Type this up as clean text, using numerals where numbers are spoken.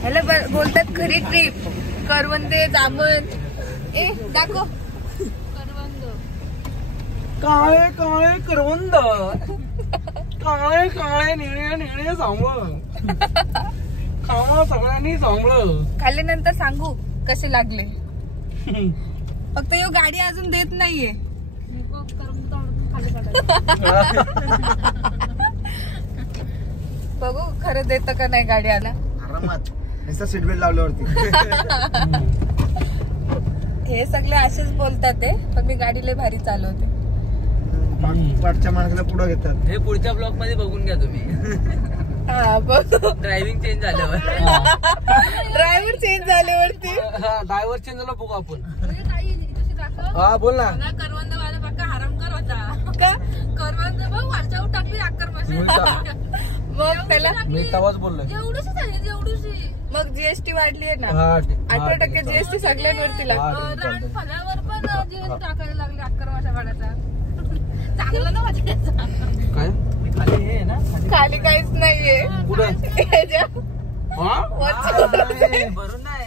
ह्याला बोलतात खरी ट्रिप. करवंदे, जांभळ. ए दाखव करवंद. काळे काळे करवंद, काळे काळे निळे निळे जांभळ. खावा सगळ्यांनी जांभळ. खाल्ल्यानंतर सांगू कसे लागले. फक्त यो गाडी अजून देत नाहीये. बघू खरं देत का नाही गाडी. आला आरामात नुसतं सीट बेल्ट लावल्यावरती. हे सगळे असेच बोलतात ते, पण मी गाडी लय भारी चालवते. पाठच्या माणसाला पुढे घेतात. हे पुढच्या ब्लॉक मध्ये बघून घ्या तुम्ही. हा बघू. ड्रायव्हिंग चेंज झाल्यावर. ड्रायव्हर चेंज झाल्यावरती. ड्रायव्हर चेंज झाला बघू आपण. हा बोल ना. करवंद वाला पक्का हरामकर होता का. करवंद बघ वरच्यावर टाकली अक्कर मग त्याला मी तवाच बोललो. एवढीशी. मग जीएसटी वाढली आहे ना. 18% जीएसटी सगळ्यांवरती लागतो. फळावर पण जीएसटी टाकायला लागली अक्कर माशा वाड्याचा. चांगलं ना वाटायचं. काय खाली हे ना. खाली काहीच नाहीये. कुठं भरून नाही.